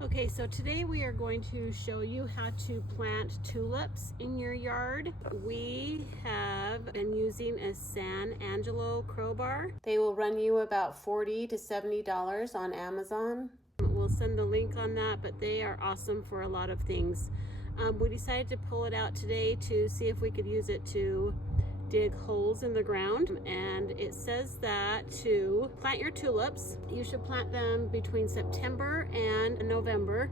Okay, so today we are going to show you how to plant tulips in your yard. We have been using a San Angelo crowbar. They will run you about $40 to $70 on Amazon. We'll send the link on that, but they are awesome for a lot of things. We decided to pull it out today to see if we could use it to dig holes in the ground, and it says that to plant your tulips, you should plant them between September and November,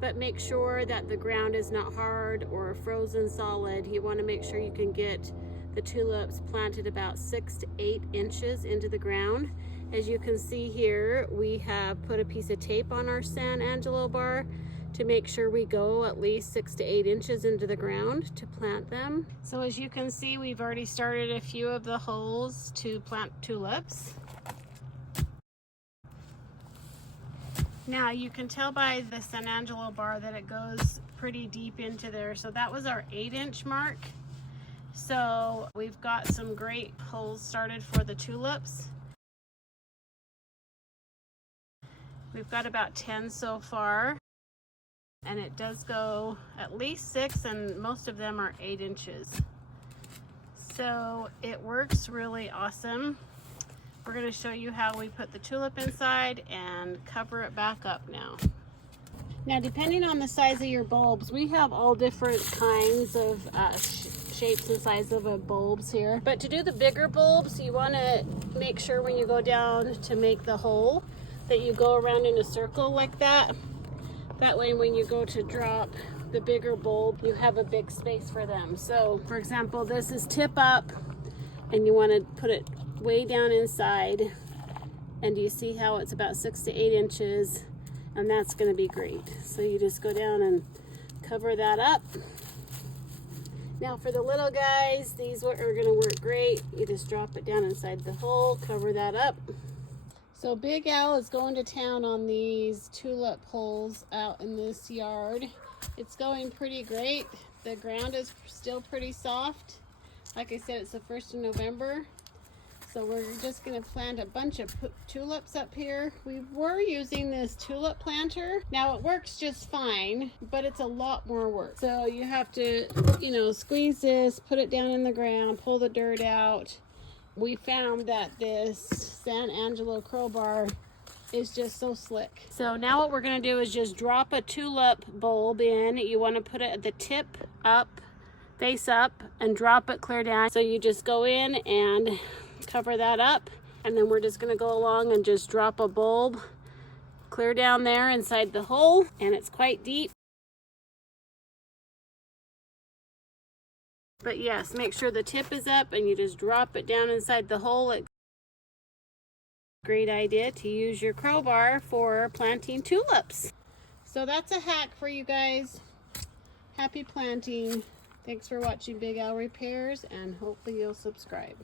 but make sure that the ground is not hard or frozen solid. You want to make sure you can get the tulips planted about 6 to 8 inches into the ground. As you can see here, we have put a piece of tape on our San Angelo bar to make sure we go at least 6 to 8 inches into the ground to plant them. So as you can see, we've already started a few of the holes to plant tulips. Now you can tell by the San Angelo bar that it goes pretty deep into there. So that was our 8-inch mark. So we've got some great holes started for the tulips. We've got about 10 so far. And it does go at least 6, and most of them are 8 inches. So it works really awesome. We're going to show you how we put the tulip inside and cover it back up now. Now, depending on the size of your bulbs, we have all different kinds of shapes and size of bulbs here. But to do the bigger bulbs, you want to make sure when you go down to make the hole that you go around in a circle like that. That way when you go to drop the bigger bulb, you have a big space for them. So for example, this is tip up, and you want to put it way down inside. And you see how it's about 6 to 8 inches, and that's going to be great. So you just go down and cover that up. Now for the little guys, these are going to work great. You just drop it down inside the hole, cover that up. So Big Al is going to town on these tulip holes out in this yard. It's going pretty great. The ground is still pretty soft. Like I said, it's the 1st of November. So we're just going to plant a bunch of tulips up here. We were using this tulip planter. Now it works just fine, but it's a lot more work. So you have to, squeeze this, put it down in the ground, pull the dirt out. We found that this San Angelo crowbar is just so slick. So now what we're going to do is just drop a tulip bulb in. You want to put it at the tip up, face up, and drop it clear down. So you just go in and cover that up, and then we're just going to go along and just drop a bulb clear down there inside the hole, and it's quite deep. But yes, make sure the tip is up and you just drop it down inside the hole. It's a great idea to use your crowbar for planting tulips. So that's a hack for you guys. Happy planting. Thanks for watching Big Al Repairs, and hopefully you'll subscribe.